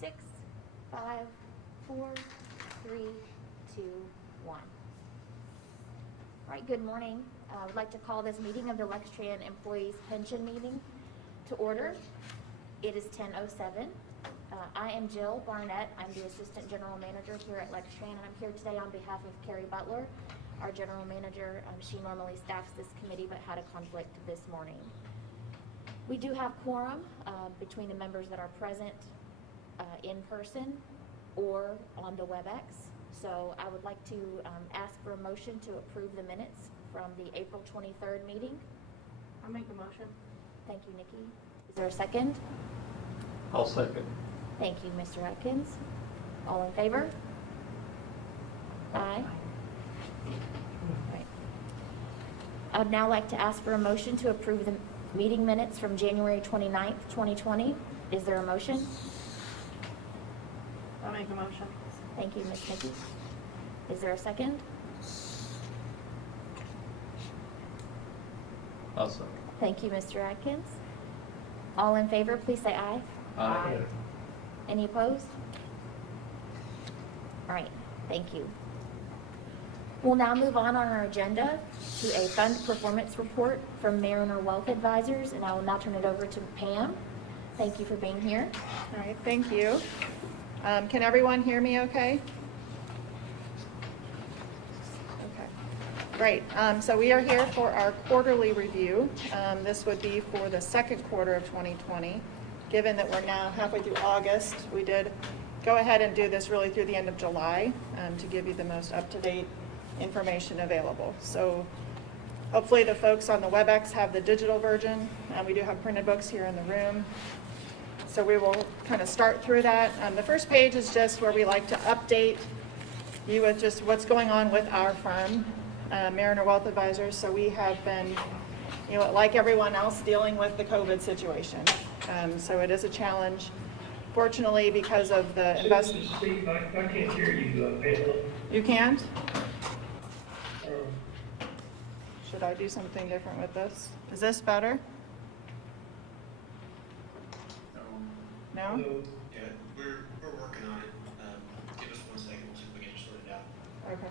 6, 5, 4, 3, 2, 1. All right, good morning. I would like to call this meeting of the Lextran Employees Pension Meeting to order. It is 10:07. I am Jill Barnett. I'm the Assistant General Manager here at Lextran, and I'm here today on behalf of Carrie Butler, our General Manager. She normally staffs this committee but had a conflict this morning. We do have quorum between the members that are present in person or on the WebEx. So I would like to ask for a motion to approve the minutes from the April 23rd meeting. I'll make the motion. Thank you, Nikki. Is there a second? I'll second. Thank you, Mr. Atkins. All in favor? Aye. Right. I'd now like to ask for a motion to approve the meeting minutes from January 29th, 2020. Is there a motion? I'll make the motion. Thank you, Ms. Nikki. Is there a second? I'll second. Thank you, Mr. Atkins. All in favor, please say aye. Aye. Any opposed? All right, thank you. We'll now move on our agenda to a fund performance report from Mariner Wealth Advisors, and I will now turn it over to Pam. Thank you for being here. All right, thank you. Can everyone hear me okay? Okay, great. So we are here for our quarterly review. This would be for the second quarter of 2020. Given that we're now halfway through August, we did go ahead and do this really through the end of July to give you the most up-to-date information available. So hopefully the folks on the WebEx have the digital version. We do have printed books here in the room. So we will kind of start through that. The first page is just where we like to update you with just what's going on with our firm, Mariner Wealth Advisors. So we have been, like everyone else, dealing with the COVID situation. So it is a challenge. Fortunately, because of the investment. Steve, I can't hear you, Pamela. You can't? Should I do something different with this? Is this better? No? Yeah, we're working on it. Give us 1 second, we'll see if we can sort it out. Okay.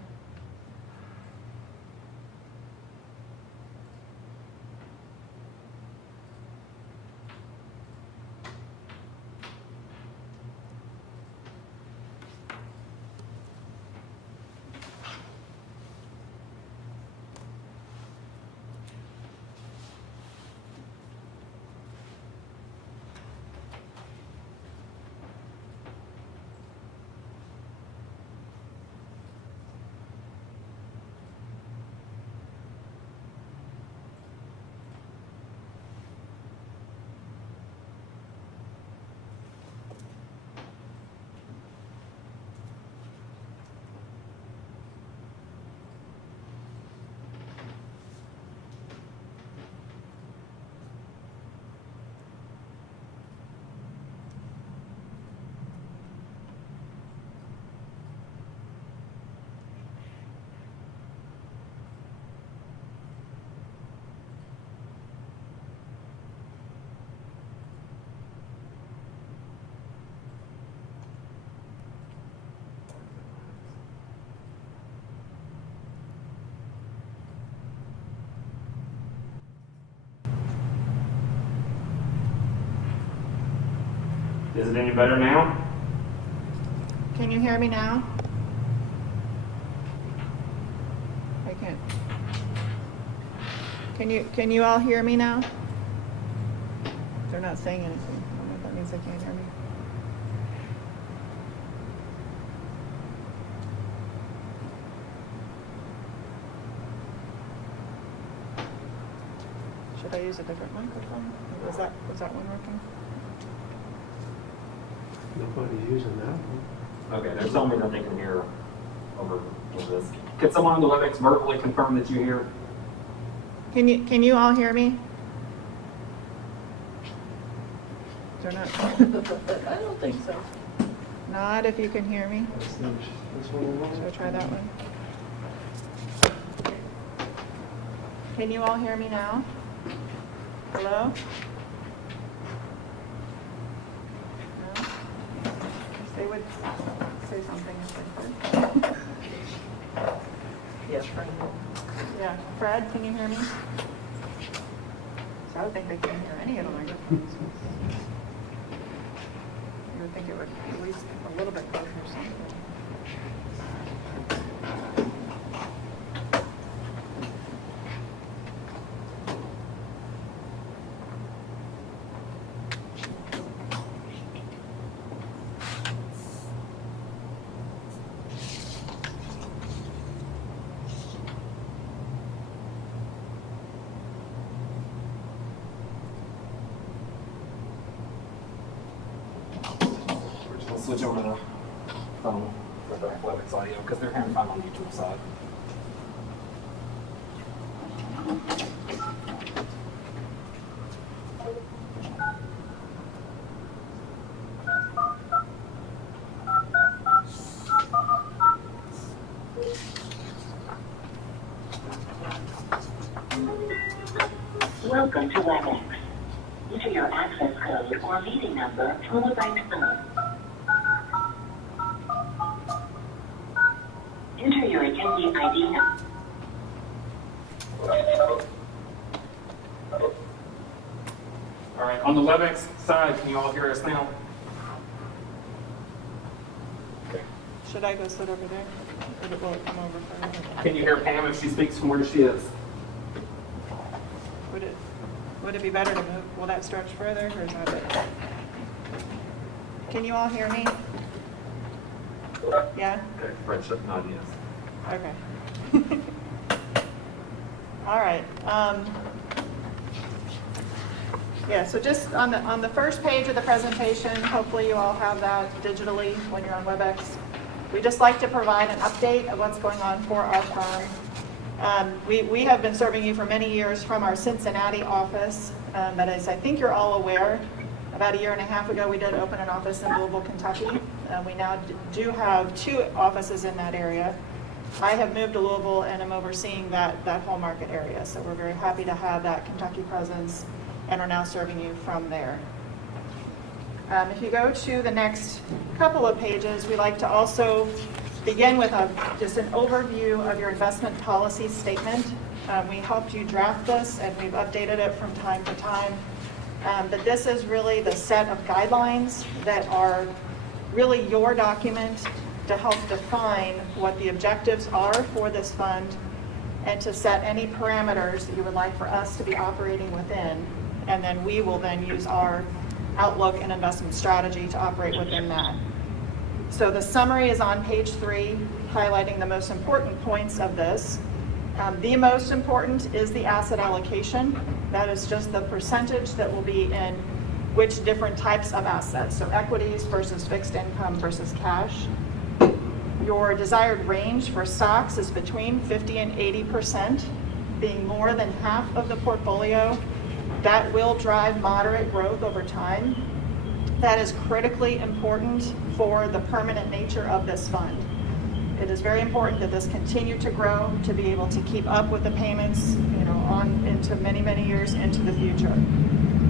Is it any better now? Can you hear me now? I can't. Can you all hear me now? They're not saying anything. I don't know if that means they can't hear me. Should I use a different microphone? Was that one working? Nobody's using that one. Okay, they're telling me that they can hear over this. Can someone on the WebEx verbally confirm that you hear? Can you all hear me? They're not. I don't think so. Nod if you can hear me. This one. Should I try that one? Can you all hear me now? Hello? No? would say something if I could. Yes, Frank. Yeah, Fred, can you hear me? So I would think they couldn't hear any of the microphones. You would think it would at least a little bit closer or something. We'll switch over to phone for the WebEx audio because they're having fun on YouTube side. Welcome to WebEx. Enter your access code or meeting number followed by phone. Enter your attendee ID number. All right, on the WebEx side, can you all hear us now? Okay. Should I go sit over there? Or will it come over further? Can you hear Pam if she speaks from where she is? Would it be better to move? Will that stretch further or is that it? Can you all hear me? Yeah? Okay, Fred should nod yes. Okay. All right. Yeah, so just on the first page of the presentation, hopefully you all have that digitally when you're on WebEx. We just like to provide an update of what's going on for our firm. We have been serving you for many years from our Cincinnati office, but as I think you're all aware, about 1.5 years ago we did open an office in Louisville, Kentucky. We now do have 2 offices in that area. I have moved to Louisville and am overseeing that whole market area, so we're very happy to have that Kentucky presence and are now serving you from there. If you go to the next couple of pages, we like to also begin with just an overview of your investment policy statement. We helped you draft this and we've updated it from time to time. But this is really the set of guidelines that are really your document to help define what the objectives are for this fund and to set any parameters that you would like for us to be operating within. And then we will then use our outlook and investment strategy to operate within that. So the summary is on page 3, highlighting the most important points of this. The most important is the asset allocation. That is just the percentage that will be in which different types of assets, so equities versus fixed income versus cash. Your desired range for stocks is between 50 and 80%, being more than half of the portfolio. That will drive moderate growth over time. That is critically important for the permanent nature of this fund. It is very important that this continue to grow to be able to keep up with the payments, on into many, many years into the future.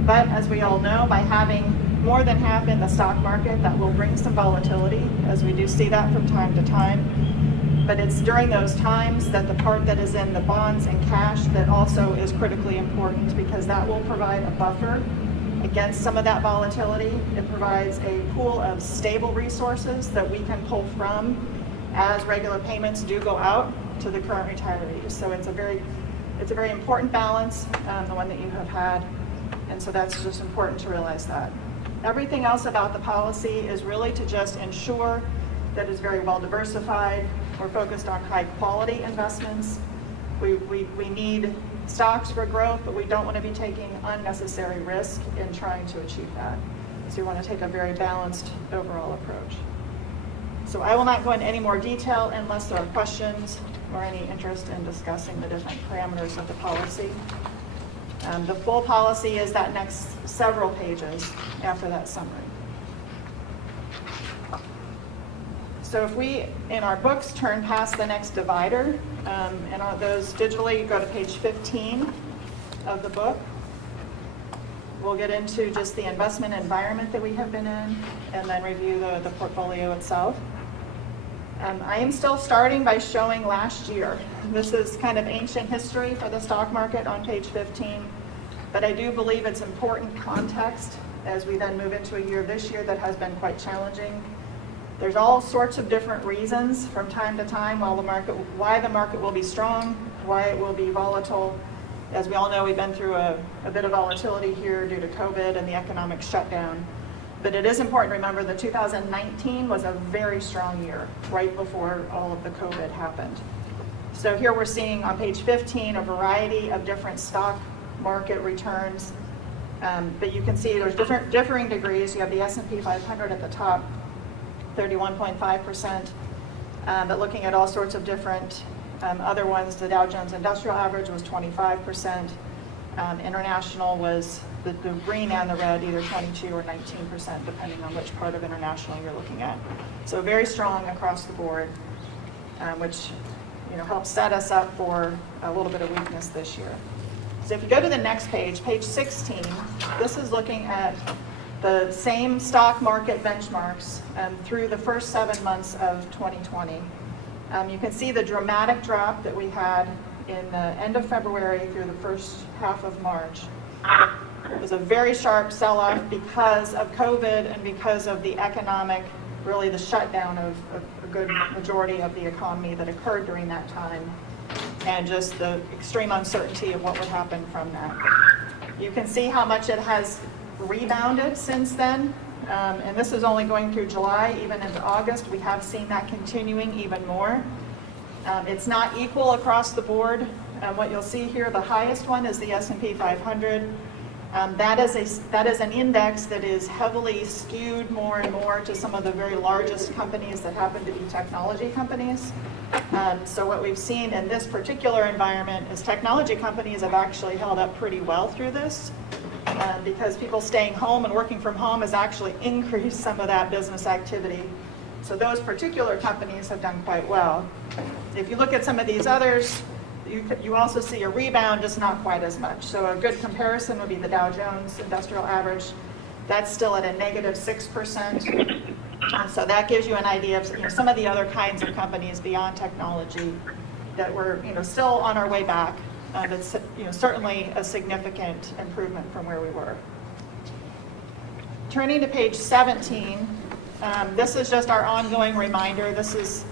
But as we all know, by having more than half in the stock market, that will bring some volatility, as we do see that from time to time. But it's during those times that the part that is in the bonds and cash that also is critically important, because that will provide a buffer against some of that volatility. It provides a pool of stable resources that we can pull from as regular payments do go out to the current retirees. So it's a very important balance, the one that you have had, and so that's just important to realize that. Everything else about the policy is really to just ensure that it's very well diversified. We're focused on high quality investments. We need stocks for growth, but we don't want to be taking unnecessary risk in trying to achieve that. So we want to take a very balanced overall approach. So I will not go into any more detail unless there are questions or any interest in discussing the different parameters of the policy. The full policy is that next several pages after that summary. So if we, in our books, turn past the next divider, and on those digitally, you go to page 15 of the book. we'll get into just the investment environment that we have been in, and then review the portfolio itself. I am still starting by showing last year. This is kind of ancient history for the stock market on page 15, but I do believe it's important context as we then move into a year this year that has been quite challenging. There's all sorts of different reasons from time to time why the market will be strong, why it will be volatile. As we all know, we've been through a bit of volatility here due to COVID and the economic shutdown. But it is important to remember that 2019 was a very strong year, right before all of the COVID happened. So here we're seeing on page 15 a variety of different stock market returns. But you can see there's differing degrees. You have the S&P 500 at the top, 31.5%. But looking at all sorts of different other ones, the Dow Jones Industrial Average was 25%. International was the green and the red, either 22 or 19%, depending on which part of international you're looking at. So very strong across the board, which helps set us up for a little bit of weakness this year. So if you go to the next page, page 16, this is looking at the same stock market benchmarks through the first 7 months of 2020. You can see the dramatic drop that we had in the end of February through the first half of March. It was a very sharp sell-off because of COVID and because of the economic, really the shutdown of a good majority of the economy that occurred during that time, and just the extreme uncertainty of what would happen from that. You can see how much it has rebounded since then, and this is only going through July. Even into August, we have seen that continuing even more. It's not equal across the board. What you'll see here, the highest one is the S&P 500. That is an index that is heavily skewed more and more to some of the very largest companies that happen to be technology companies. So what we've seen in this particular environment is technology companies have actually held up pretty well through this, because people staying home and working from home has actually increased some of that business activity. So those particular companies have done quite well. If you look at some of these others, you also see a rebound, just not quite as much. So a good comparison would be the Dow Jones Industrial Average. That's still at a negative 6%. So that gives you an idea of some of the other kinds of companies beyond technology that were still on our way back. But certainly a significant improvement from where we were. Turning to page 17, this is just our ongoing reminder. This is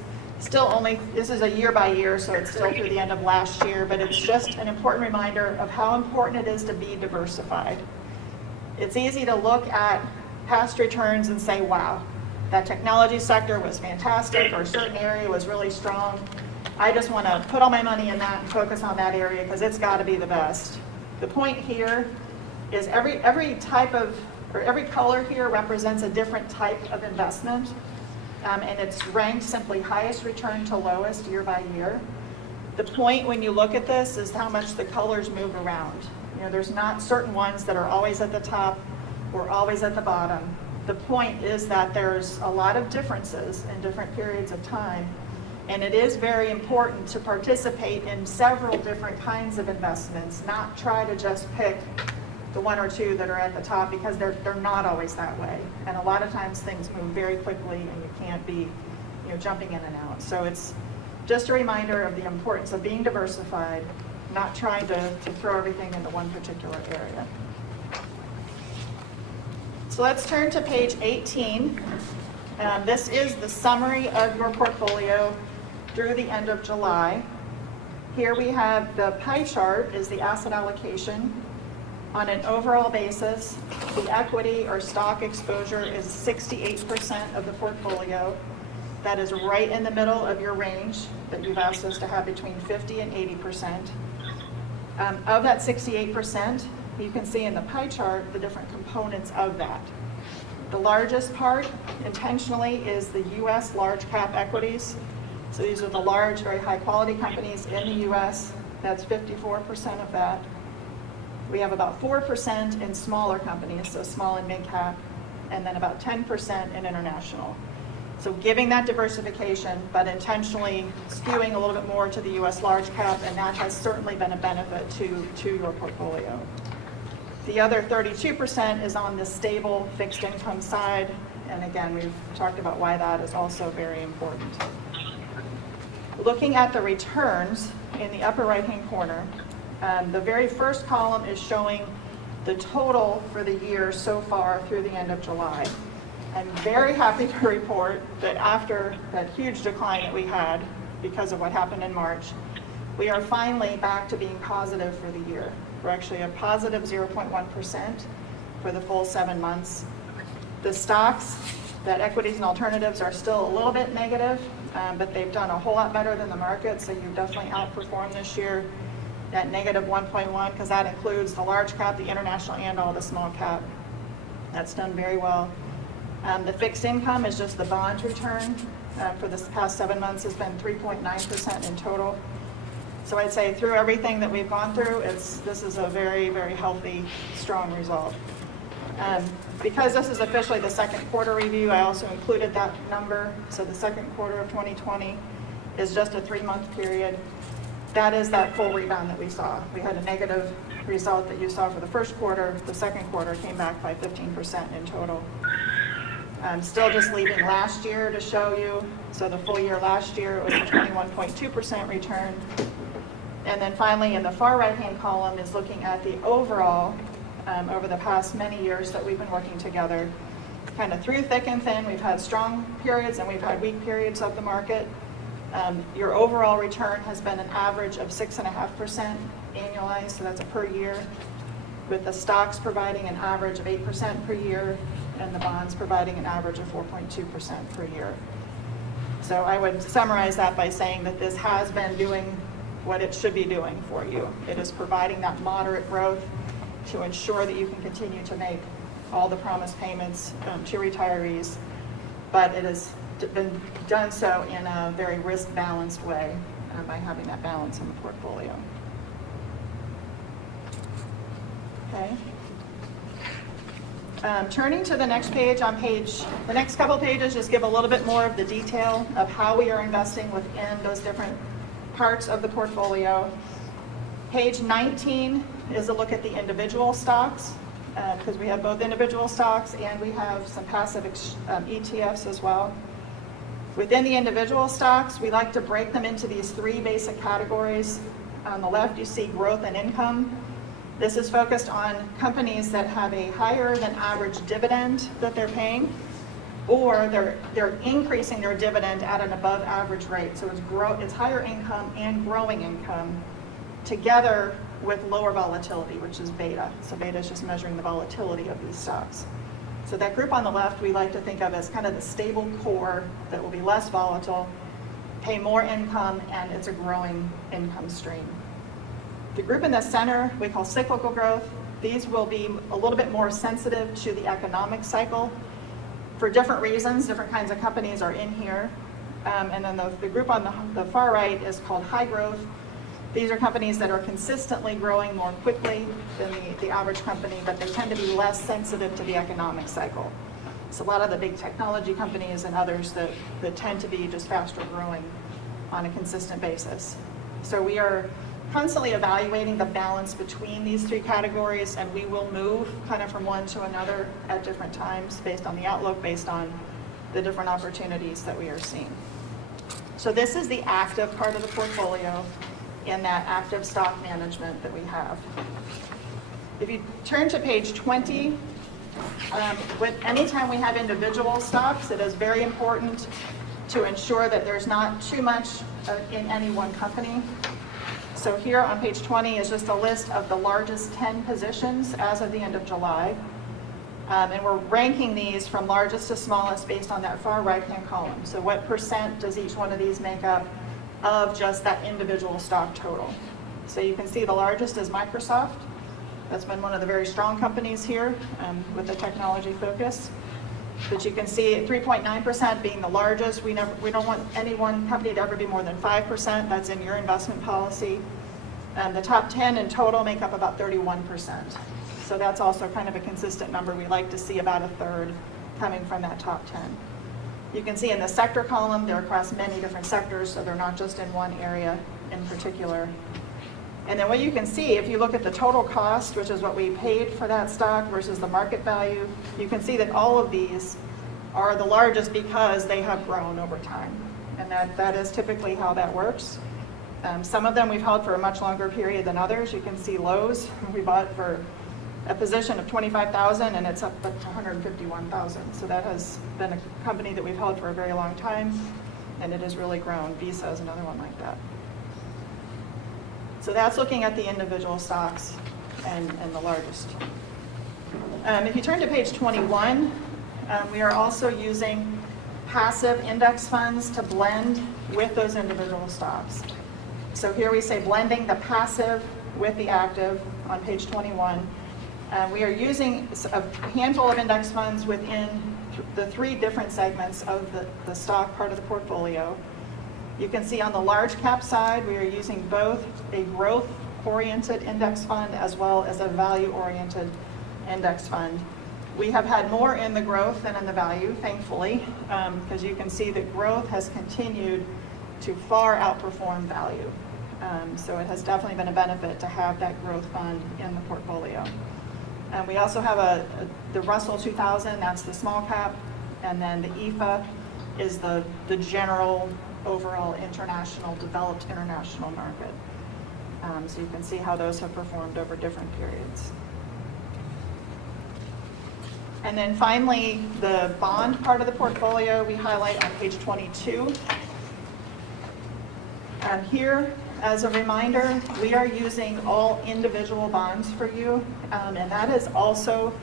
a year by year, so it's still through the end of last year, but it's just an important reminder of how important it is to be diversified. It's easy to look at past returns and say, wow, that technology sector was fantastic, or a certain area was really strong. I just want to put all my money in that and focus on that area because it's got to be the best. The point here is every color here represents a different type of investment. And it's ranked simply highest return to lowest year by year. The point when you look at this is how much the colors move around. There's not certain ones that are always at the top or always at the bottom. The point is that there's a lot of differences in different periods of time, and it is very important to participate in several different kinds of investments, not try to just pick the one or two that are at the top, because they're not always that way. And a lot of times things move very quickly and you can't be jumping in and out. So it's just a reminder of the importance of being diversified, not trying to throw everything into one particular area. So let's turn to page 18. This is the summary of your portfolio through the end of July. Here we have the pie chart is the asset allocation. On an overall basis, the equity or stock exposure is 68% of the portfolio. That is right in the middle of your range that you've asked us to have between 50 and 80%. Of that 68%, you can see in the pie chart the different components of that. The largest part, intentionally, is the U.S. large cap equities. So these are the large, very high quality companies in the U.S. That's 54% of that. We have about 4% in smaller companies, so small and mid cap, and then about 10% in international. So giving that diversification, but intentionally skewing a little bit more to the U.S. large cap, and that has certainly been a benefit to your portfolio. The other 32% is on the stable fixed income side. And again, we've talked about why that is also very important. Looking at the returns in the upper right-hand corner, the very first column is showing the total for the year so far through the end of July. I'm very happy to report that after that huge decline that we had because of what happened in March, we are finally back to being positive for the year. We're actually a positive 0.1% for the full 7 months. The stocks, that equities and alternatives, are still a little bit negative, but they've done a whole lot better than the market, so you've definitely outperformed this year at negative 1.1, because that includes the large cap, the international, and all the small cap. That's done very well. The fixed income is just the bond return for the past 7 months has been 3.9% in total. So I'd say through everything that we've gone through, this is a very, very healthy, strong result. Because this is officially the second quarter review, I also included that number. So the second quarter of 2020 is just a 3-month period. That is that full rebound that we saw. We had a negative result that you saw for the first quarter. The second quarter came back by 15% in total. I'm still just leaving last year to show you. So the full year last year, it was a 21.2% return. And then finally, in the far right-hand column is looking at the overall over the past many years that we've been working together. Kind of through thick and thin, we've had strong periods and we've had weak periods of the market. Your overall return has been an average of 6.5% annualized, so that's per year, with the stocks providing an average of 8% per year and the bonds providing an average of 4.2% per year. So I would summarize that by saying that this has been doing what it should be doing for you. It is providing that moderate growth to ensure that you can continue to make all the promised payments to retirees, but it has been done so in a very risk-balanced way by having that balance in the portfolio. Okay. Turning to the next page, the next couple pages just give a little bit more of the detail of how we are investing within those different parts of the portfolio. Page 19 is a look at the individual stocks, because we have both individual stocks and we have some passive ETFs as well. Within the individual stocks, we like to break them into these 3 basic categories. On the left, you see growth and income. This is focused on companies that have a higher than average dividend that they're paying, or they're increasing their dividend at an above average rate. So it's higher income and growing income together with lower volatility, which is beta. So beta is just measuring the volatility of these stocks. So that group on the left we like to think of as kind of the stable core that will be less volatile, pay more income, and it's a growing income stream. The group in the center we call cyclical growth. These will be a little bit more sensitive to the economic cycle for different reasons. Different kinds of companies are in here. And then the group on the far right is called high growth. These are companies that are consistently growing more quickly than the average company, but they tend to be less sensitive to the economic cycle. So a lot of the big technology companies and others that tend to be just faster growing on a consistent basis. So we are constantly evaluating the balance between these 3 categories, and we will move kind of from one to another at different times based on the outlook, based on the different opportunities that we are seeing. So this is the active part of the portfolio in that active stock management that we have. If you turn to page 20, anytime we have individual stocks, it is very important to ensure that there's not too much in any one company. So here on page 20 is just a list of the largest 10 positions as of the end of July. And we're ranking these from largest to smallest based on that far right-hand column. So what percent does each one of these make up of just that individual stock total? So you can see the largest is Microsoft. That's been one of the very strong companies here with the technology focus. But you can see 3.9% being the largest. We don't want any one company to ever be more than 5%. That's in your investment policy. The top 10 in total make up about 31%. So that's also kind of a consistent number. We like to see about a third coming from that top 10. You can see in the sector column, they're across many different sectors, so they're not just in one area in particular. And then what you can see, if you look at the total cost, which is what we paid for that stock versus the market value, you can see that all of these are the largest because they have grown over time. And that is typically how that works. Some of them we've held for a much longer period than others. You can see Lowe's, we bought for a position of $25,000 and it's up to $151,000. So that has been a company that we've held for a very long time and it has really grown. Visa is another one like that. So that's looking at the individual stocks and the largest. If you turn to page 21, we are also using passive index funds to blend with those individual stocks. So here we say blending the passive with the active on page 21. We are using a handful of index funds within the three different segments of the stock part of the portfolio. You can see on the large cap side, we are using both a growth-oriented index fund as well as a value-oriented index fund. We have had more in the growth than in the value, thankfully, because you can see that growth has continued to far outperform value. So it has definitely been a benefit to have that growth fund in the portfolio. We also have the Russell 2000, that's the small cap, and then the EFA is the general overall international, developed international market. So you can see how those have performed over different periods. And then finally, the bond part of the portfolio we highlight on page 22. Here, as a reminder, we are using all individual bonds for you, and that is also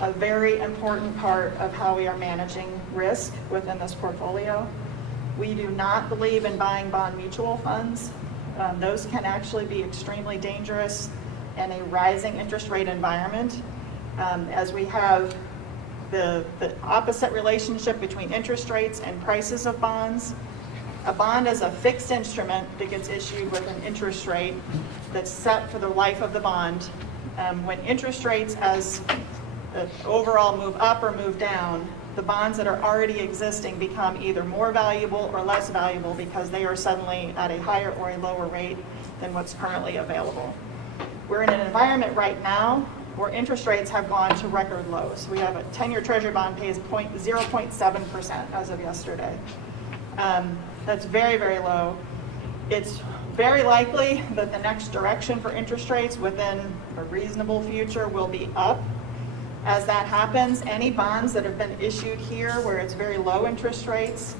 a very important part of how we are managing risk within this portfolio. We do not believe in buying bond mutual funds. Those can actually be extremely dangerous in a rising interest rate environment, as we have the opposite relationship between interest rates and prices of bonds. A bond is a fixed instrument that gets issued with an interest rate that's set for the life of the bond. When interest rates as overall move up or move down, the bonds that are already existing become either more valuable or less valuable because they are suddenly at a higher or a lower rate than what's currently available. We're in an environment right now where interest rates have gone to record lows. We have a 10-year Treasury bond pays 0.7% as of yesterday. That's very, very low. It's very likely that the next direction for interest rates within a reasonable future will be up. As that happens, any bonds that have been issued here where it's very low interest rates,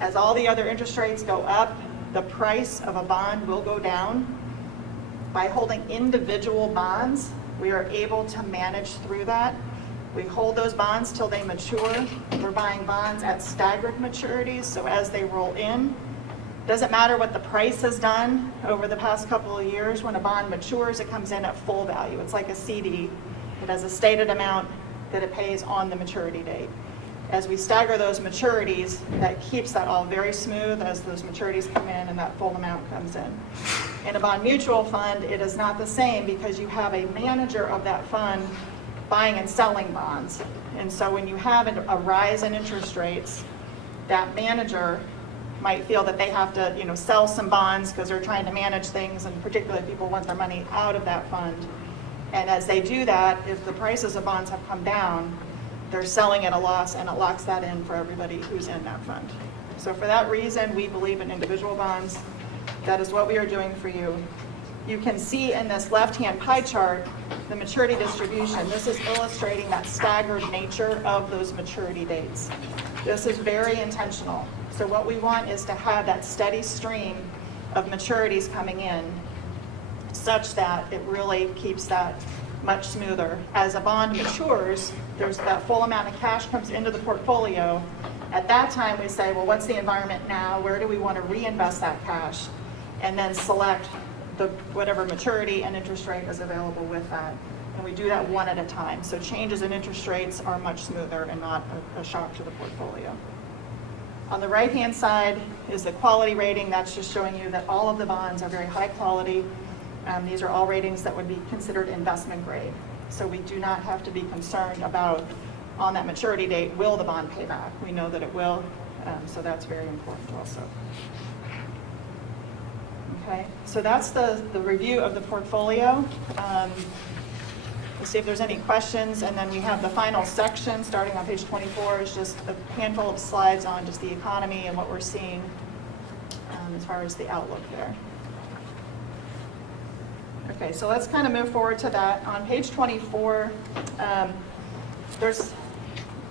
as all the other interest rates go up, the price of a bond will go down. By holding individual bonds, we are able to manage through that. We hold those bonds till they mature. We're buying bonds at staggered maturities, so as they roll in, doesn't matter what the price has done over the past couple of years. When a bond matures, it comes in at full value. It's like a CD. It has a stated amount that it pays on the maturity date. As we stagger those maturities, that keeps that all very smooth as those maturities come in and that full amount comes in. In a bond mutual fund, it is not the same because you have a manager of that fund buying and selling bonds. And so when you have a rise in interest rates, that manager might feel that they have to, sell some bonds because they're trying to manage things, and particularly people want their money out of that fund. And as they do that, if the prices of bonds have come down, they're selling at a loss, and it locks that in for everybody who's in that fund. So for that reason, we believe in individual bonds. That is what we are doing for you. You can see in this left-hand pie chart the maturity distribution. This is illustrating that staggered nature of those maturity dates. This is very intentional. So what we want is to have that steady stream of maturities coming in such that it really keeps that much smoother. As a bond matures, there's that full amount of cash comes into the portfolio. At that time, we say, well, what's the environment now? Where do we want to reinvest that cash? And then select whatever maturity and interest rate is available with that. And we do that one at a time. So changes in interest rates are much smoother and not a shock to the portfolio. On the right-hand side is the quality rating. That's just showing you that all of the bonds are very high quality. These are all ratings that would be considered investment grade. So we do not have to be concerned about, on that maturity date, will the bond pay back? We know that it will, so that's very important also. Okay, so that's the review of the portfolio. Let's see if there's any questions, and then we have the final section, starting on page 24, is just a handful of slides on just the economy and what we're seeing as far as the outlook there. Okay, so let's kind of move forward to that. On page 24, there's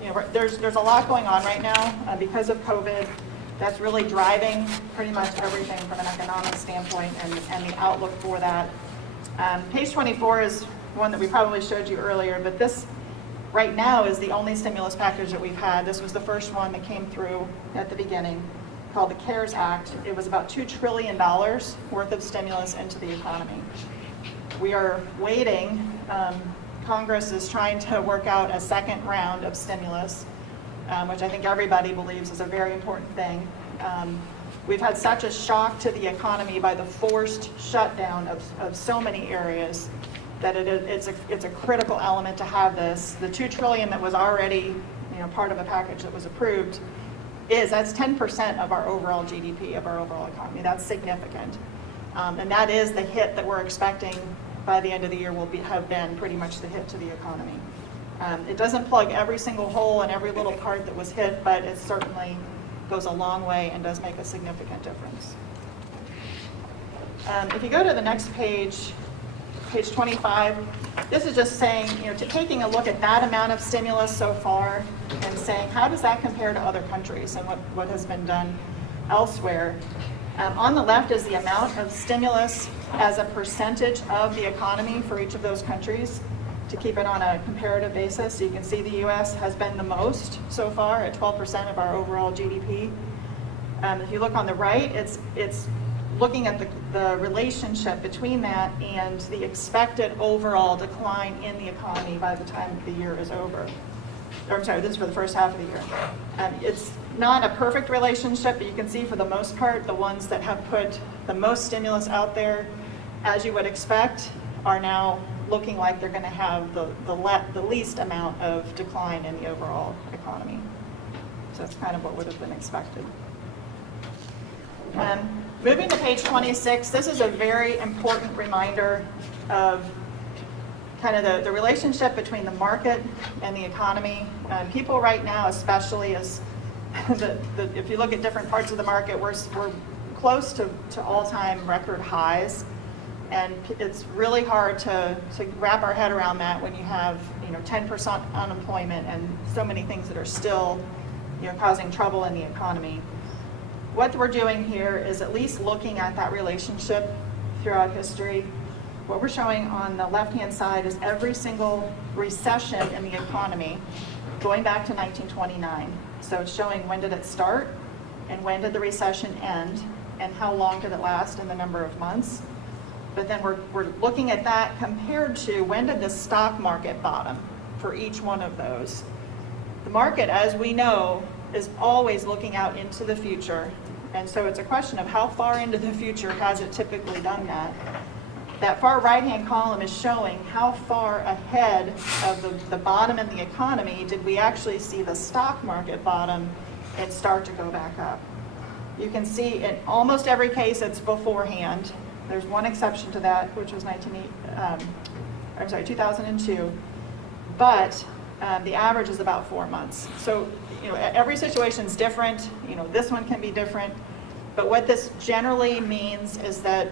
a lot going on right now because of COVID. That's really driving pretty much everything from an economic standpoint and the outlook for that. Page 24 is one that we probably showed you earlier, but this right now is the only stimulus package that we've had. This was the first one that came through at the beginning, called the CARES Act. It was about $2 trillion worth of stimulus into the economy. We are waiting. Congress is trying to work out a second round of stimulus, which I think everybody believes is a very important thing. We've had such a shock to the economy by the forced shutdown of so many areas that it's a critical element to have this. The $2 trillion that was already part of a package that was approved that's 10% of our overall GDP, of our overall economy. That's significant. And that is the hit that we're expecting by the end of the year have been pretty much the hit to the economy. It doesn't plug every single hole and every little part that was hit, but it certainly goes a long way and does make a significant difference. If you go to the next page, page 25, this is just saying, taking a look at that amount of stimulus so far and saying, how does that compare to other countries and what has been done elsewhere? On the left is the amount of stimulus as a percentage of the economy for each of those countries to keep it on a comparative basis. So you can see the U.S. has been the most so far at 12% of our overall GDP. If you look on the right, it's looking at the relationship between that and the expected overall decline in the economy by the time the year is over. Or, I'm sorry, this is for the first half of the year. It's not a perfect relationship, but you can see for the most part, the ones that have put the most stimulus out there, as you would expect, are now looking like they're going to have the least amount of decline in the overall economy. So that's kind of what would have been expected. Moving to page 26, this is a very important reminder of kind of the relationship between the market and the economy. People right now, especially as if you look at different parts of the market, we're close to all-time record highs. And it's really hard to wrap our head around that when you have 10% unemployment and so many things that are still causing trouble in the economy. What we're doing here is at least looking at that relationship throughout history. What we're showing on the left-hand side is every single recession in the economy going back to 1929. So it's showing when did it start and when did the recession end and how long did it last in the number of months. But then we're looking at that compared to when did the stock market bottom for each one of those. The market, as we know, is always looking out into the future. And so it's a question of how far into the future has it typically done that. That far right-hand column is showing how far ahead of the bottom in the economy did we actually see the stock market bottom and start to go back up. You can see in almost every case it's beforehand. There's one exception to that, which was 2002. But the average is about 4 months. So every situation is different. This one can be different. But what this generally means is that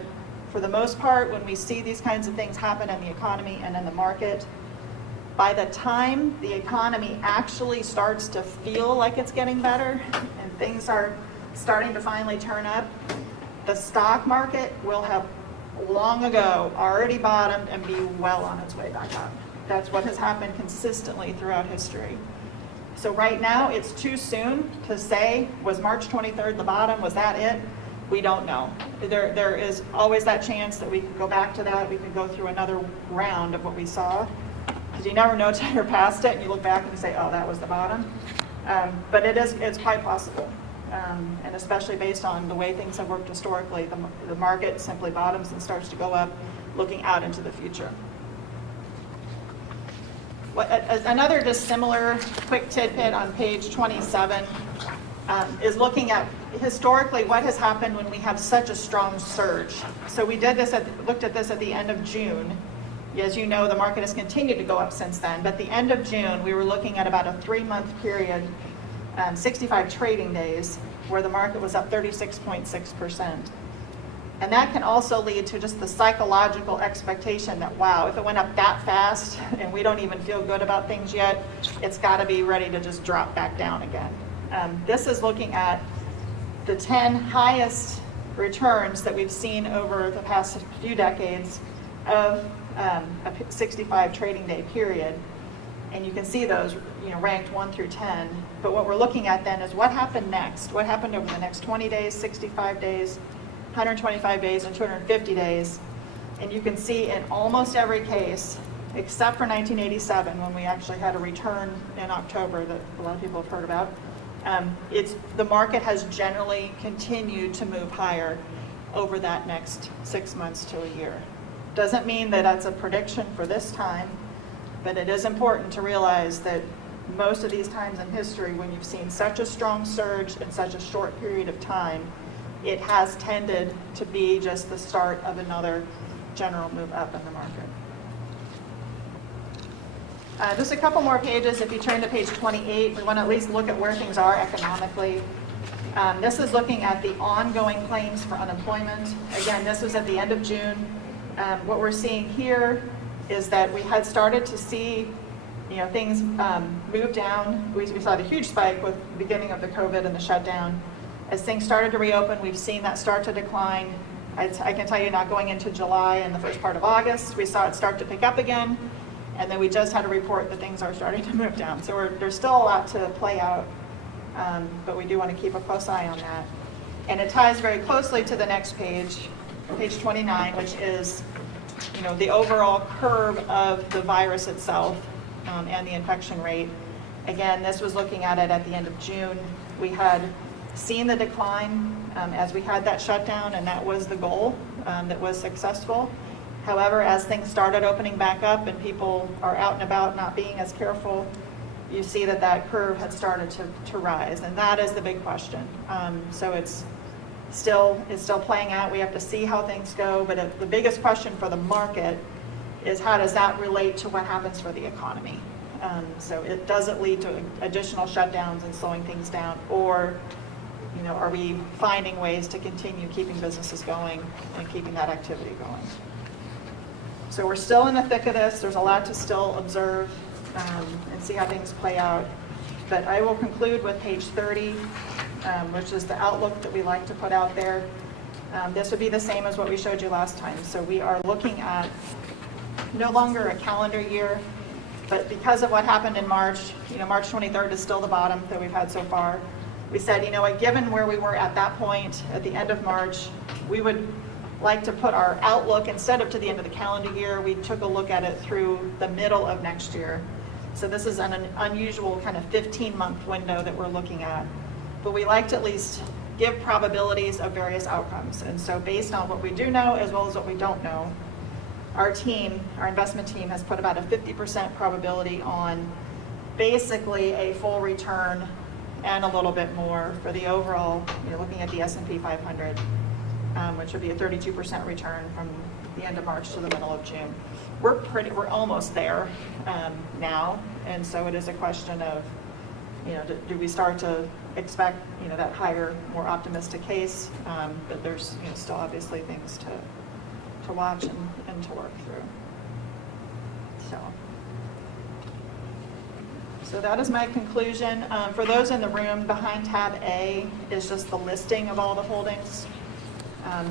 for the most part, when we see these kinds of things happen in the economy and in the market, by the time the economy actually starts to feel like it's getting better and things are starting to finally turn up, the stock market will have long ago already bottomed and be well on its way back up. That's what has happened consistently throughout history. So right now, it's too soon to say, was March 23rd the bottom? Was that it? We don't know. There is always that chance that we could go back to that. We could go through another round of what we saw. Because you never know till you're past it and you look back and you say, oh, that was the bottom. But it's quite possible. And especially based on the way things have worked historically, the market simply bottoms and starts to go up, looking out into the future. Another just similar quick tidbit on page 27 is looking at historically, what has happened when we have such a strong surge? So we did this looked at this at the end of June. As you know, the market has continued to go up since then, but the end of June, we were looking at about a 3-month period, 65 trading days, where the market was up 36.6%. And that can also lead to just the psychological expectation that, wow, if it went up that fast and we don't even feel good about things yet, it's got to be ready to just drop back down again. This is looking at the 10 highest returns that we've seen over the past few decades of a 65 trading day period. And you can see those, ranked 1 through 10. But what we're looking at then is what happened next? What happened over the next 20 days, 65 days, 125 days, and 250 days? And you can see in almost every case, except for 1987, when we actually had a return in October that a lot of people have heard about, the market has generally continued to move higher over that next 6 months to a year. Doesn't mean that that's a prediction for this time, but it is important to realize that most of these times in history, when you've seen such a strong surge in such a short period of time, it has tended to be just the start of another general move up in the market. Just a couple more pages. If you turn to page 28, we want to at least look at where things are economically. This is looking at the ongoing claims for unemployment. Again, this was at the end of June. What we're seeing here is that we had started to see, things move down. We saw the huge spike with the beginning of the COVID and the shutdown. As things started to reopen, we've seen that start to decline. I can tell you, not going into July and the first part of August, we saw it start to pick up again. And then we just had a report that things are starting to move down. So there's still a lot to play out, but we do want to keep a close eye on that. And it ties very closely to the next page, page 29, which is, the overall curve of the virus itself and the infection rate. Again, this was looking at it at the end of June. We had seen the decline as we had that shutdown, and that was the goal that was successful. However, as things started opening back up and people are out and about not being as careful, you see that curve had started to rise, and that is the big question. So it's still playing out. We have to see how things go, but the biggest question for the market is how does that relate to what happens for the economy? So does it lead to additional shutdowns and slowing things down, or are we finding ways to continue keeping businesses going and keeping that activity going? So we're still in the thick of this. There's a lot to still observe and see how things play out. But I will conclude with page 30, which is the outlook that we like to put out there. This would be the same as what we showed you last time. So we are looking at no longer a calendar year, but because of what happened in March, March 23rd is still the bottom that we've had so far. We said, given where we were at that point, at the end of March, we would like to put our outlook, instead of to the end of the calendar year, we took a look at it through the middle of next year. So this is an unusual kind of 15-month window that we're looking at. But we like to at least give probabilities of various outcomes. And so based on what we do know as well as what we don't know, our investment team has put about a 50% probability on basically a full return and a little bit more for the overall, looking at the S&P 500. Which would be a 32% return from the end of March to the middle of June. We're almost there now, and so it is a question of, do we start to expect, that higher, more optimistic case? But there's, still obviously things to watch and to work through. So that is my conclusion. For those in the room, behind tab A is just the listing of all the holdings.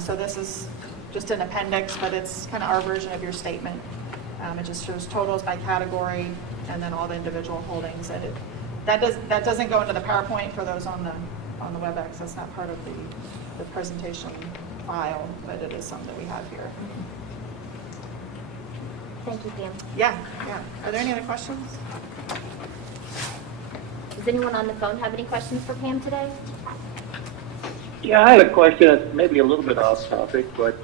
So this is just an appendix, but it's kind of our version of your statement. It just shows totals by category and then all the individual holdings. And that doesn't go into the PowerPoint for those on the WebEx. That's not part of the presentation file, but it is something that we have here. Thank you, Pam. Yeah. Are there any other questions? Does anyone on the phone have any questions for Pam today? Yeah, I had a question that's maybe a little bit off topic, but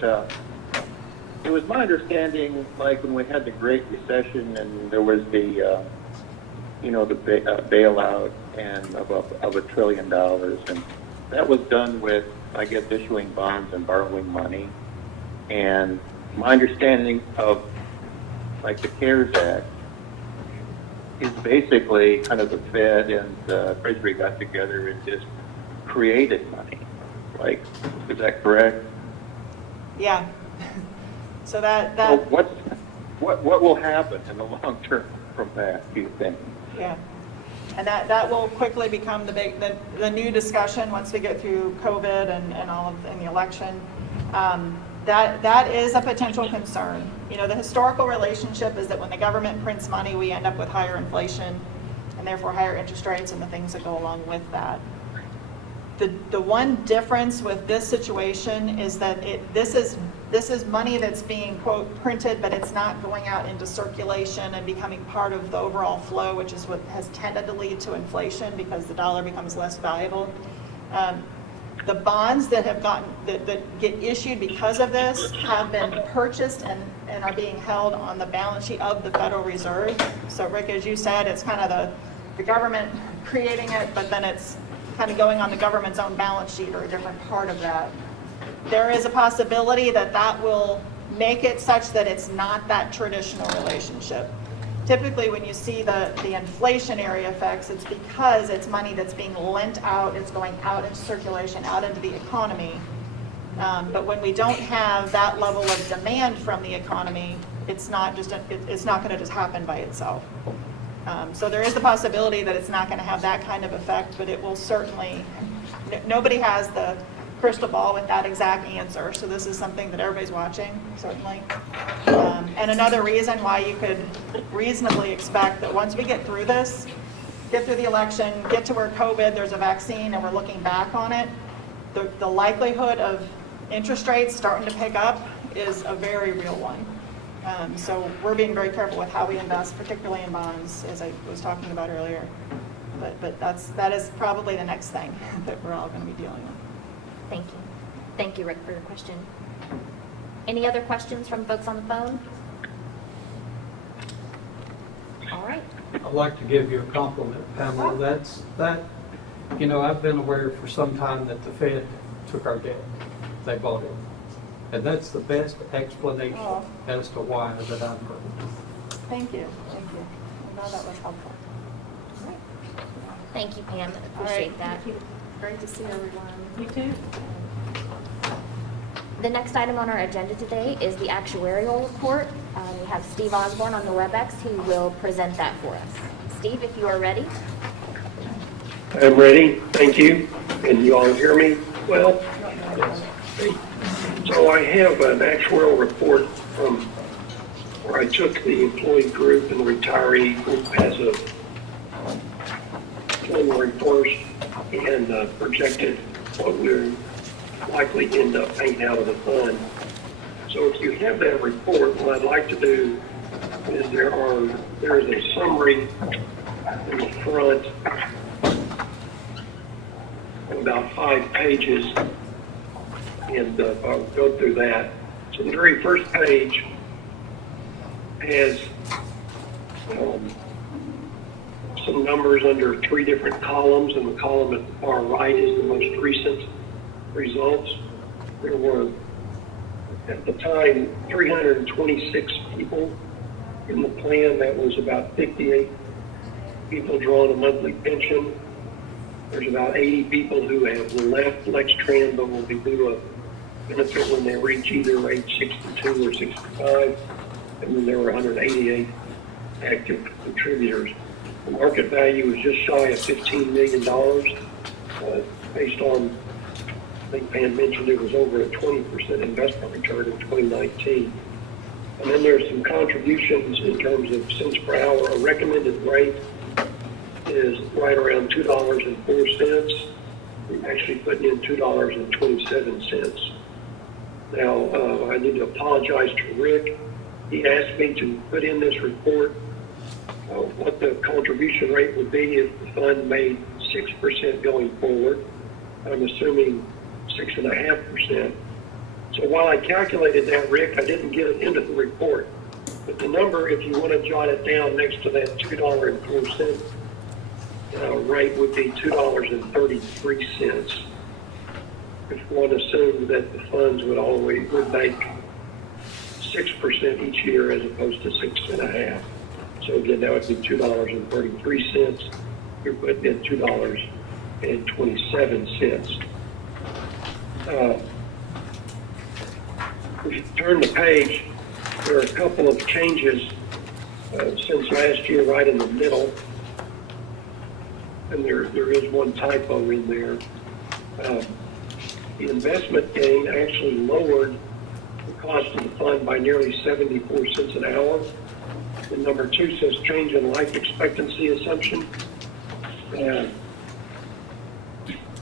it was my understanding, like when we had the Great Recession and there was the, the bailout and of $1 trillion, and that was done with, I guess, issuing bonds and borrowing money. And my understanding of, like, the CARES Act is basically kind of the Fed and the Treasury got together and just created money. Like, is that correct? Yeah. So that, So what will happen in the long term from that, do you think? yeah. And that will quickly become the new discussion once we get through COVID and all of, and the election. That is a potential concern. You know, the historical relationship is that when the government prints money, we end up with higher inflation and therefore higher interest rates and the things that go along with that. The one difference with this situation is that this is money that's being, quote, printed, but it's not going out into circulation and becoming part of the overall flow, which is what has tended to lead to inflation because the dollar becomes less valuable. The bonds that get issued because of this have been purchased and are being held on the balance sheet of the Federal Reserve. So Rick, as you said, it's kind of the government creating it, but then it's kind of going on the government's own balance sheet or a different part of that. There is a possibility that will make it such that it's not that traditional relationship. Typically, when you see the inflationary effects, it's because it's money that's being lent out, it's going out into circulation, out into the economy. But when we don't have that level of demand from the economy, it's not going to just happen by itself. So there is the possibility that it's not going to have that kind of effect, but it will certainly, nobody has the crystal ball with that exact answer, so this is something that everybody's watching, certainly. And another reason why you could reasonably expect that once we get through this, get through the election, get to where COVID, there's a vaccine, and we're looking back on it, the likelihood of interest rates starting to pick up is a very real one. So we're being very careful with how we invest, particularly in bonds, as I was talking about earlier. But that is probably the next thing that we're all going to be dealing with. Thank you. Thank you, Rick, for your question. Any other questions from folks on the phone? All right. I'd like to give you a compliment, Pamela. You know, I've been aware for some time that the Fed took our debt. They bought it. And that's the best explanation as to why that I've heard. Thank you. Thank you. I know that was helpful. All right. Thank you, Pam. All Appreciate right. that. Thank you. Great to see everyone. You too. The next item on our agenda today is the actuarial report. We have Steve Osborne on the WebEx who will present that for us. Steve, if you are ready. I'm ready, thank you. Can you all hear me well? So I have an actuarial report from where I took the employee group and the retiree group as of January 1st and projected what we're likely to end up paying out of the fund. So if you have that report, what I'd like to do is there is a summary in the front of about 5 pages, and I'll go through that. So the very first page has some numbers under 3 different columns, and the column at the far right is the most recent results. There were, at the time, 326 people in the plan. That was about 58 people drawing a monthly pension. There's about 80 people who have left Lextran but will be due a benefit when they reach either age 62 or 65. And then there were 188 active contributors. The market value is just shy of $15 million, based on, I think Pam mentioned it was over a 20% investment return in 2019. And then there's some contributions in terms of cents per hour. A recommended rate is right around $2.04. We're actually putting in $2.27. Now, I need to apologize to Rick. He asked me to put in this report what the contribution rate would be if the fund made 6% going forward. I'm assuming 6.5%. So while I calculated that, Rick, I didn't get it into the report. But the number, if you want to jot it down next to that $2.04 rate, would be $2.33. if one assumed that the funds would make 6% each year as opposed to 6.5. So again, that would be $2.33. You're putting in $2.27. If you turn the page, there are a couple of changes since last year, right in the middle, and there is one typo in there. The investment gain actually lowered the cost of the fund by nearly 74 cents an hour. And number 2 says change in life expectancy assumption. In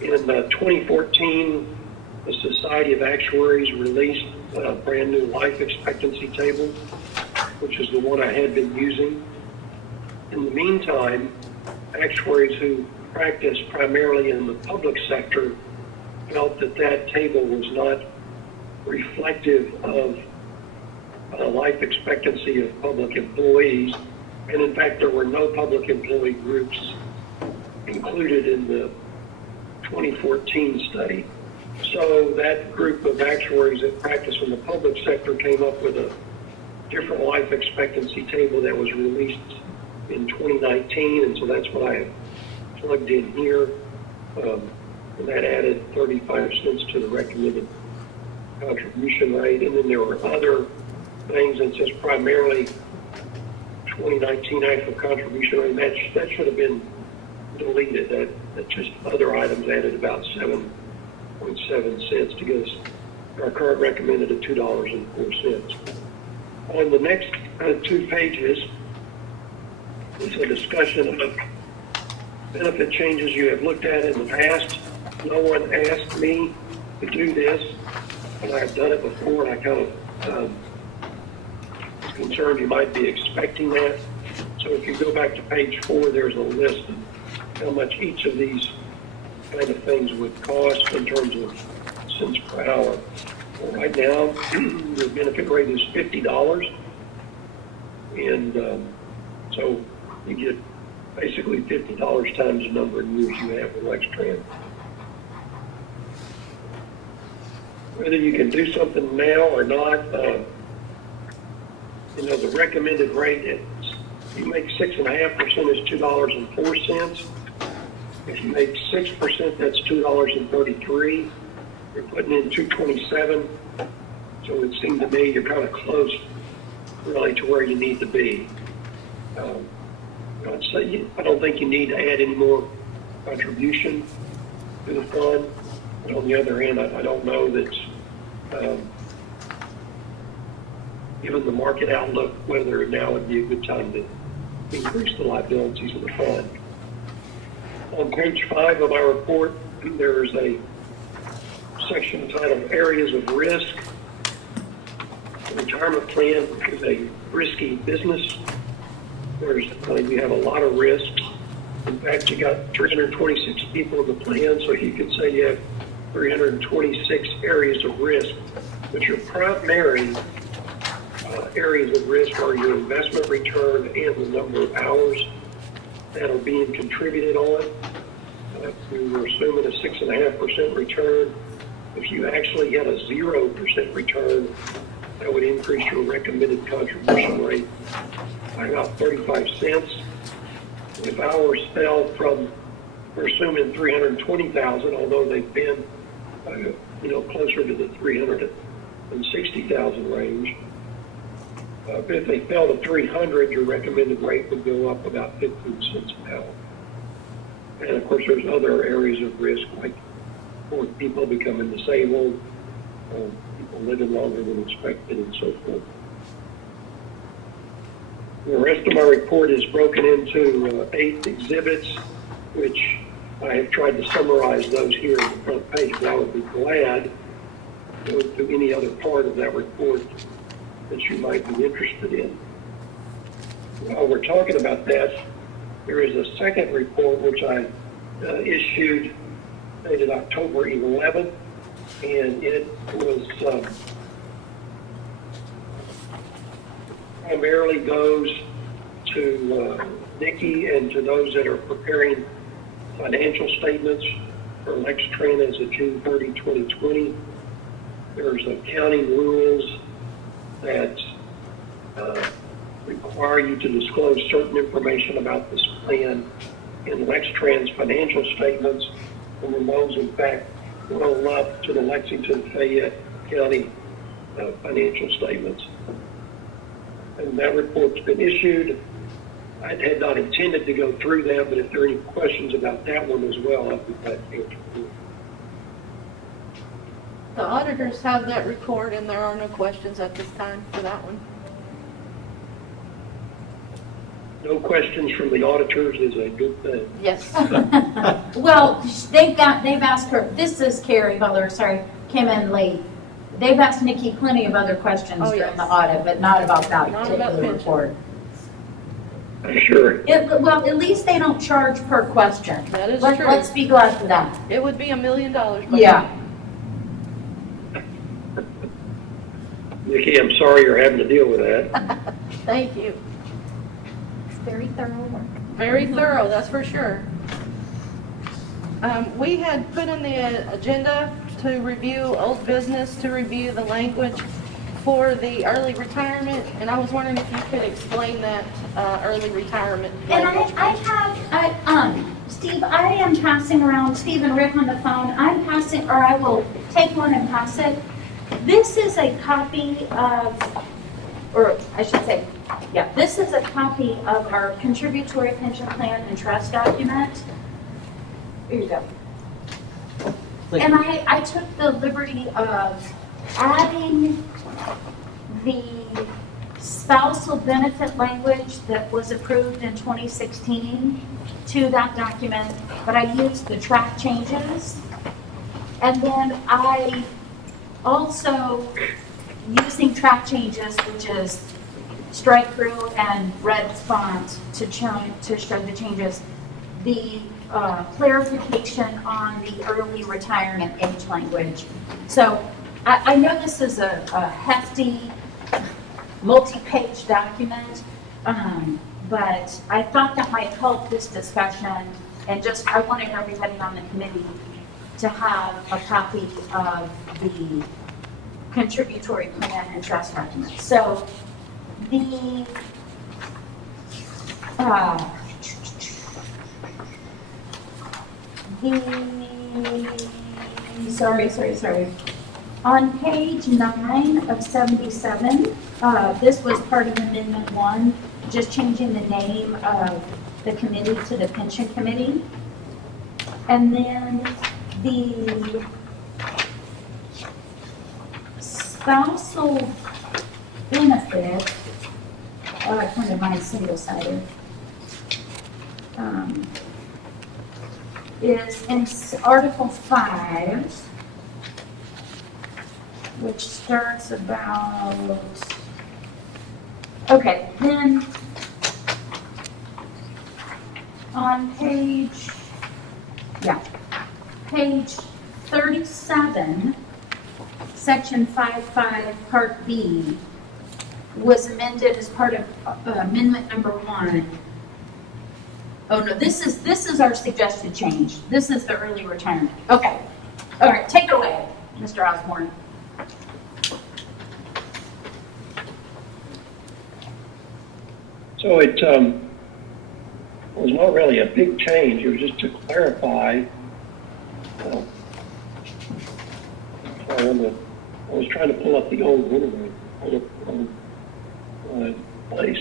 2014, the Society of Actuaries released a brand new life expectancy table, which is the one I had been using. In the meantime, actuaries who practice primarily in the public sector felt that that table was not reflective of life expectancy of public employees. And in fact, there were no public employee groups included in the 2014 study. So that group of actuaries that practice in the public sector came up with a different life expectancy table that was released in 2019, and so that's what I plugged in here. And that added 35 cents to the recommended contribution rate. And then there were other things, and it says primarily 2019 actual contribution rate. That should have been deleted. That just other items added about 7.7 cents to get us our current recommended at $2.04. On the next 2 pages is a discussion of benefit changes you have looked at in the past. No one asked me to do this, but I've done it before, and I kind of was concerned you might be expecting that. So if you go back to page 4, there's a list of how much each of these kind of things would cost in terms of cents per hour. Well, right now, the benefit rate is $50, and so you get basically $50 times the number of years you have with Lextran. Whether you can do something now or not, the recommended rate, you make 6.5% is $2.04. If you make 6%, that's $2.33. You're putting in $2.27. So it seemed to me you're kind of close, really, to where you need to be. I'd say I don't think you need to add any more contribution to the fund. But on the other hand, I don't know that, given the market outlook, whether now would be a good time to increase the liabilities of the fund. On page 5 of our report, there is a section titled Areas of Risk. The retirement plan is a risky business. You have a lot of risks. In fact, you got 326 people in the plan, so you could say you have 326 areas of risk. But your primary areas of risk are your investment return and the number of hours that are being contributed on. We were assuming a 6.5% return. If you actually had a 0% return, that would increase your recommended contribution rate by about 35 cents. If hours fell from, we're assuming 320,000, although they've been, closer to the 360,000 range. But if they fell to 300, your recommended rate would go up about 15 cents an hour. And of course, there's other areas of risk, like people becoming disabled, people living longer than expected, and so forth. The rest of my report is broken into 8 exhibits, which I have tried to summarize those here on the front page, but I would be glad to go through any other part of that report that you might be interested in. While we're talking about that, there is a second report which I issued dated October 11th, and it was primarily goes to Nikki and to those that are preparing financial statements for Lextran as of June 30, 2020. There's accounting rules that require you to disclose certain information about this plan in Lextran's financial statements, and when those in fact roll up to the Lexington Fayette County financial statements. And that report's been issued. I had not intended to go through that, but if there are any questions about that one as well, I'd be glad to answer them. The auditors have that report and there are no questions at this time for that one. No questions from the auditors is a good thing. Yes. Well, they've asked her, this is Carrie Butler, sorry, came in late. They've asked Nikki plenty of other questions Oh, during yes. the audit, but not about that Not about particular pension. report. I'm sure. Well, at least they don't charge per question. That is true. Let's be glad for that. It would be $1 million. but- Yeah. Nikki, I'm sorry you're having to deal with that. Thank you. It's very thorough work. Very thorough, that's for sure. We had put in the agenda to review old business, to review the language for the early retirement, and I was wondering if you could explain that early retirement And language. Steve, I am passing around, Steve and Rick on the phone, I will take one and pass it. This is a copy of, or I should say, yeah, this is a copy of our contributory pension plan and trust document. Here you go. And I took the liberty of adding the spousal benefit language that was approved in 2016 to that document, but I used the track changes. And then I also, using track changes, which is strike through and red font to show the changes, the clarification on the early retirement age language. So I know this is a hefty, multi-page document, but I thought that might help this discussion, and just, I wanted everybody on the committee to have a copy of the contributory plan and trust document. So sorry. On page 9 of 77, this was part of Amendment 1, just changing the name of the committee to the Pension Committee. And then the spousal benefit, I printed mine single-sided, is in Article 5, which starts about, okay, then on page 37, Section 5.5, Part B, was amended as part of Amendment number 1. Oh no, this is our suggested change. This is the early retirement. Okay, all right, take it away, Mr. Osborne. So it was not really a big change. It was just to clarify. I was trying to pull up the old one place.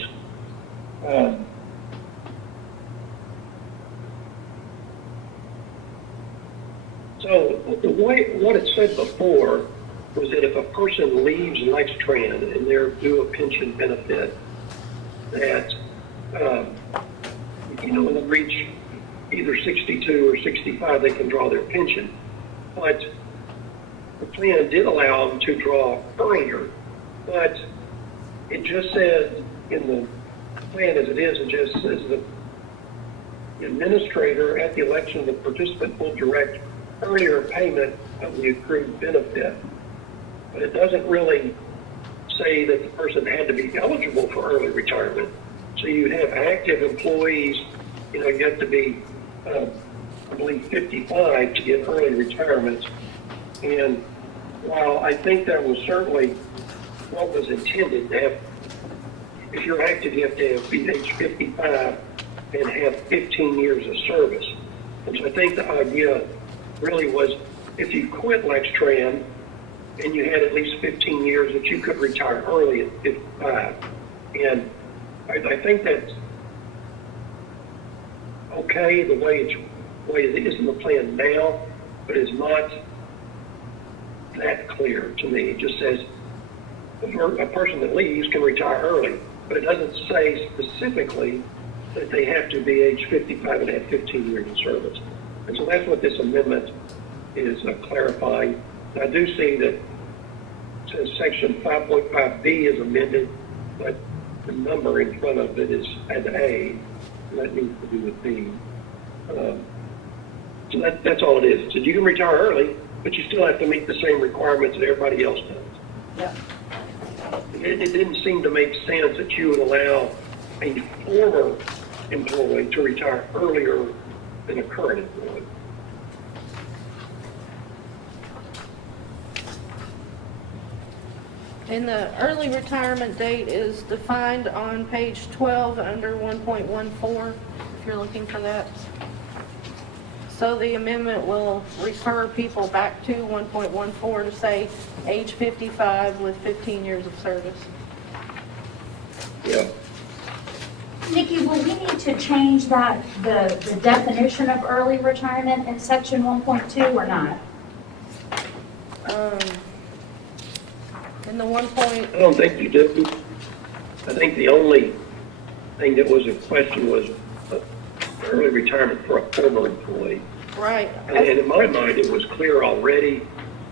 So what it said before was that if a person leaves Lextran and they're due a pension benefit, that when they reach either 62 or 65, they can draw their pension. But the plan did allow them to draw earlier, but it just said in the plan as it is, it just says the administrator at the election of the participant will direct earlier payment of the accrued benefit. But it doesn't really say that the person had to be eligible for early retirement. So you'd have active employees, you have to be I believe, 55 to get early retirement. And while I think that was certainly what was intended to have, if you're active, you have to be age 55 and have 15 years of service. And so I think the idea really was if you quit Lextran and you had at least 15 years that you could retire early at 55. And I think that's okay the way it is in the plan now, but it's not that clear to me. It just says a person that leaves can retire early, but it doesn't say specifically that they have to be age 55 and have 15 years of service. And so that's what this amendment is clarifying. I do see that says section 5.5B is amended, but the number in front of it is an A, and that needs to be with B. So that's all it is. So you can retire early, but you still have to meet the same requirements that everybody else does. Yeah. It didn't seem to make sense that you would allow a former employee to retire earlier than a current employee. And the early retirement date is defined on page 12 under 1.14, if you're looking for that. So the amendment will refer people back to 1.14 to say age 55 with 15 years of service. Yeah. Nikki, will we need to change that, the definition of early retirement in section 1.2 or not? In the 1 point, I don't think you do. I think the only thing that was in question was early retirement for a former employee. right. And in my mind, it was clear already,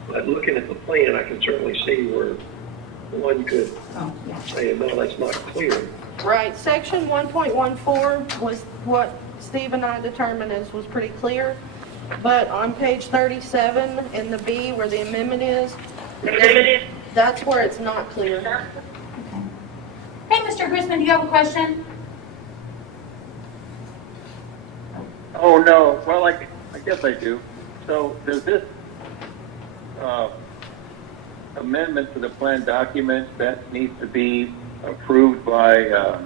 but looking at the plan, I can certainly see where one could say, no, that's not clear. Right, section 1.14 was what Steve and I determined was pretty clear. But on page 37 in the B where the amendment is, that's where it's not clear. Hey, Mr. Grisman, do you have a question? Oh, no. Well, I guess I do. So does this amendment to the plan document, that needs to be approved by a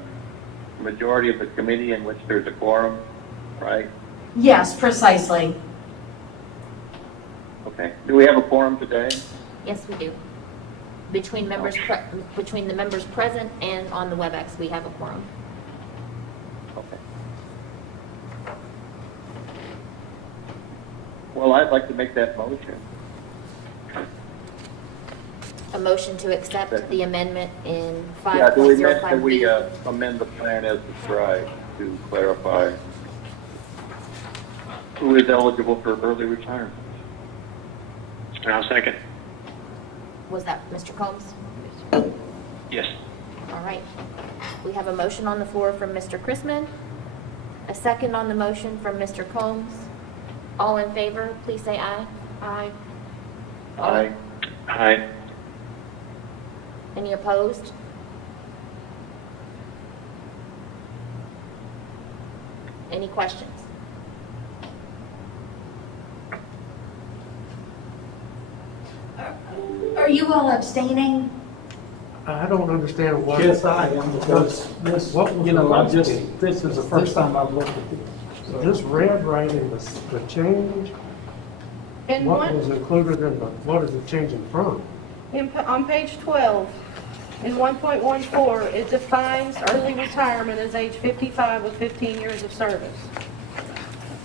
majority of the committee in which there's a quorum, right? Yes, precisely. Okay. Do we have a quorum today? Yes, we do. Between between the members present and on the WebEx, we have a quorum. Okay. Well, I'd like to make that motion. A motion to accept the amendment in Yeah, do we mention that 5.05B. we amend the plan as described to clarify who is eligible for early retirement? And I'll second. Was that Mr. Combs? Yes. All right. We have a motion on the floor from Mr. Chrisman, a second on the motion from Mr. Combs. All in favor, please say aye. Aye. Aye. Aye. Any opposed? Any questions? Are you all abstaining? I don't understand why. Yes, I am, because this, What was you know, I the just, last this is the first time I've looked at this. This red right in the change, And what was included in the, what is it changing from? on page 12, in 1.14, it defines early retirement as age 55 with 15 years of service.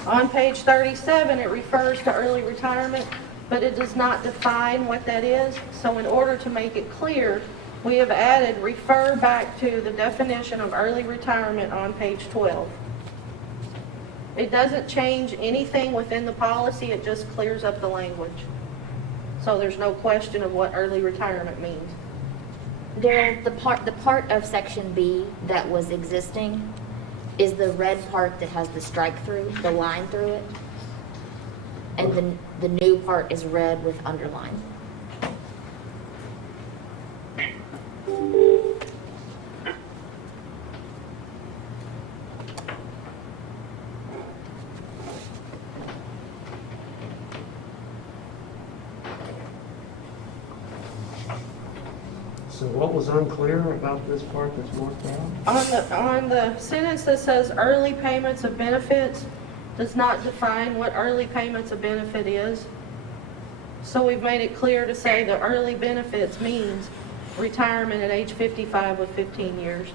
On page 37, it refers to early retirement, but it does not define what that is. So in order to make it clear, we have added refer back to the definition of early retirement on page 12. It doesn't change anything within the policy, it just clears up the language. So there's no question of what early retirement means. Daryl, the part of section B that was existing is the red part that has the strike through, the line through it. And the new part is red with underline. So what was unclear about this part that's marked out? On the sentence that says early payments of benefits does not define what early payments of benefit is. So we've made it clear to say the early benefits means retirement at age 55 with 15 years.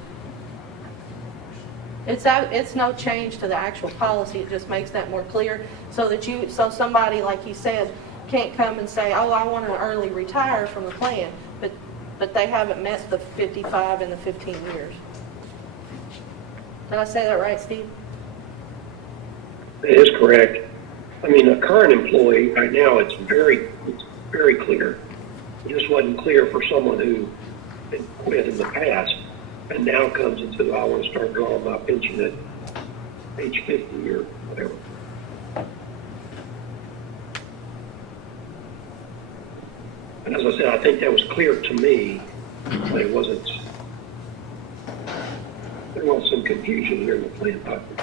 It's no change to the actual policy, it just makes that more clear so that so somebody, like you said, can't come and say, oh, I want to early retire from the plan, but they haven't met the 55 and the 15 years. Did I say that right, Steve? That is correct. I mean, a current employee, right now, it's very clear. It just wasn't clear for someone who had quit in the past and now comes into, I want to start drawing my pension at age 50 or whatever. And as I said, I think that was clear to me, but there was some confusion here in the plan document.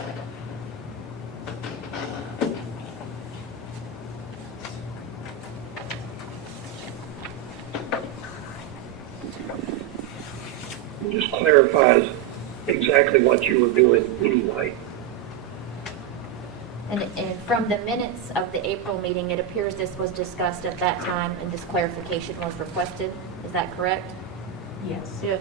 It just clarifies exactly what you were doing anyway. And from the minutes of the April meeting, it appears this was discussed at that time and this clarification was requested. Is that correct? Yes. Yes.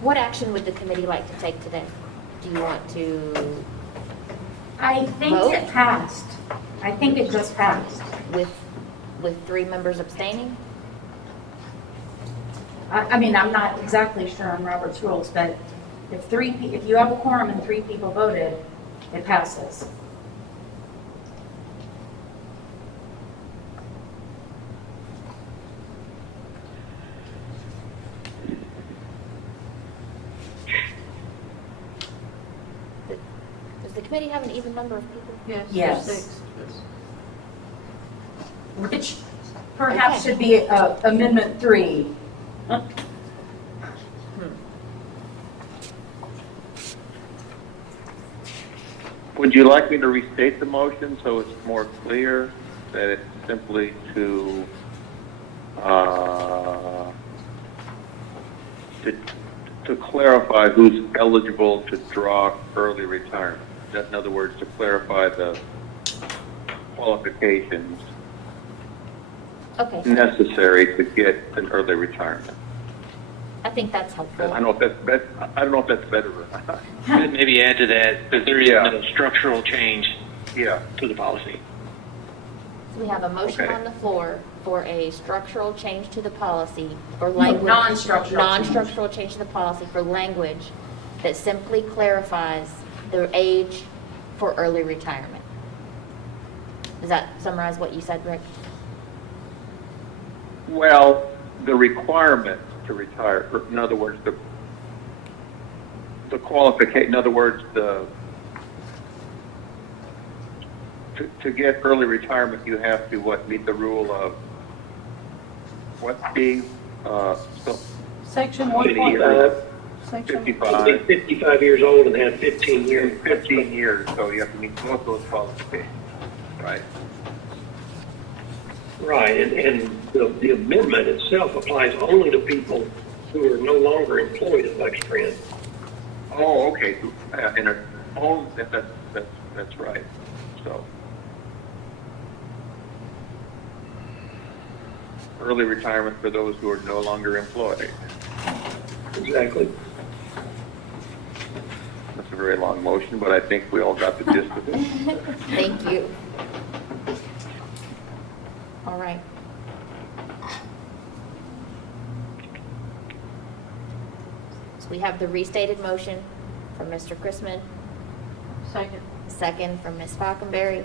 What action would the committee like to take today? Do you want to I think Vote? it passed. I think it just passed. with 3 members abstaining? I mean, I'm not exactly sure on Robert's rules, but if you have a quorum and 3 people voted, it passes. Does the committee have an even number of people? Yes. Yes. there's 6. Which perhaps Okay. should be Amendment 3. Would you like me to restate the motion so it's more clear that it's simply to clarify who's eligible to draw early retirement? In other words, to clarify the qualifications Okay, necessary to get an early retirement. I think that's helpful. I don't know if that's better or not. Maybe add to that, because there is Yeah. no structural change Yeah. to the policy. So we have a motion Okay. on the floor for a structural change to the policy or No, language. non-structural change. Non-structural change to the policy for language that simply clarifies the age for early retirement. Does that summarize what you said, Rick? Well, the requirement to retire, or in other words, the qualification, in other words, to get early retirement, you have to meet the rule of what, Steve? Section 55, Section 55, 55 years old and have 15 years. 15 years, so you have to meet both those qualifications, right? Right, and the amendment itself applies only to people who are no longer employed at Lextran. Oh, okay, and that's right, so. Early retirement for those who are no longer employed. Exactly. That's a very long motion, but I think we all got the gist of it. Thank you. All right. So we have the restated motion from Mr. Chrisman, Second. second from Ms. Falconberry.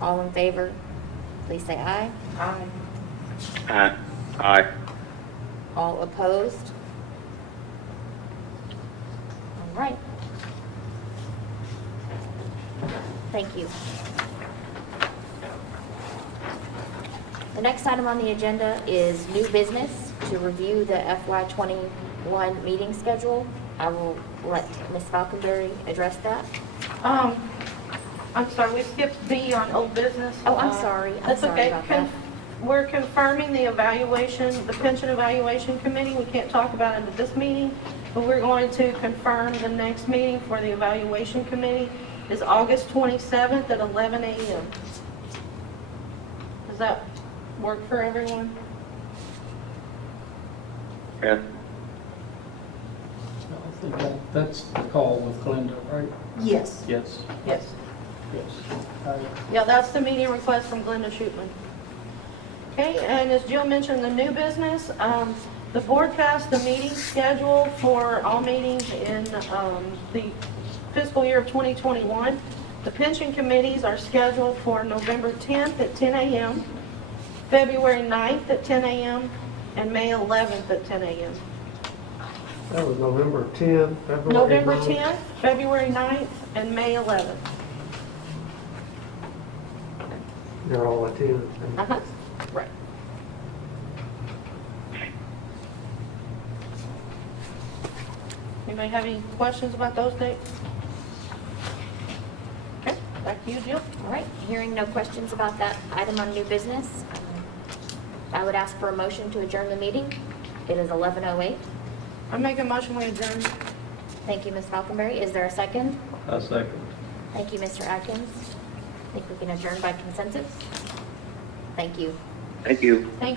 All in favor, please say aye. Aye. Aye. All opposed? All right. Thank you. The next item on the agenda is new business to review the FY21 meeting schedule. I will let Ms. Falconberry address that. I'm sorry, we skipped B on old business. Oh, I'm sorry. I'm That's sorry okay. about that. We're confirming the evaluation, the pension evaluation committee. We can't talk about it at this meeting, but we're going to confirm the next meeting for the evaluation committee is August 27th at 11 a.m. Does that work for everyone? Yes. I think that's the call with Glenda, right? Yes. Yes, Yes. yes. Yeah, that's the meeting request from Glenda Shootman. Okay, and as Jill mentioned, the new business, the board passed the meeting schedule for all meetings in the fiscal year of 2021. The pension committees are scheduled for November 10th at 10 a.m., February 9th at 10 a.m., and May 11th at 10 a.m. That was November 10th, February 9th. November 10th, February 9th, and May 11th. They're all at 10. Uh-huh, right. Anybody have any questions about those dates? Okay, back to you, Jill. All right, hearing no questions about that item on new business, I would ask for a motion to adjourn the meeting. It is 11:08. I make a motion we adjourn. Thank you, Ms. Falconberry. Is there a second? A second. Thank you, Mr. Atkins. I think we can adjourn by consensus. Thank you. Thank you. Thank